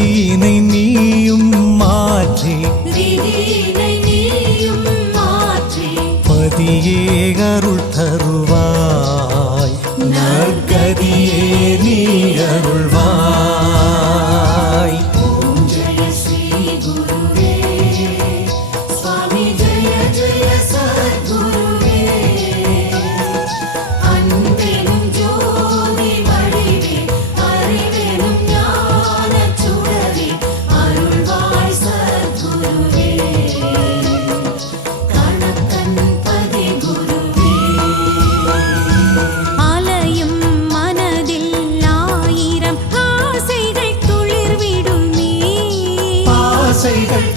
விதியினை நீயும் மாற்றி பதியே அருள் தருவாய் நற்கதியே நீ அருள்வாய். ஓம் ஜெய ஸ்ரீ குருவே சுவாமி ஜெய ஜெய சத்குருவே அன்பெனும் ஜோதி வடிவே அறிவெனும் ஞானச் சுடரே அருள்வாய் சத்குருவே கணக்கன் பதி குருவே. அலையும் மனதில் ஆயிரம் ஆசைகள் துளிர்விடும் நீ ஆசைகள்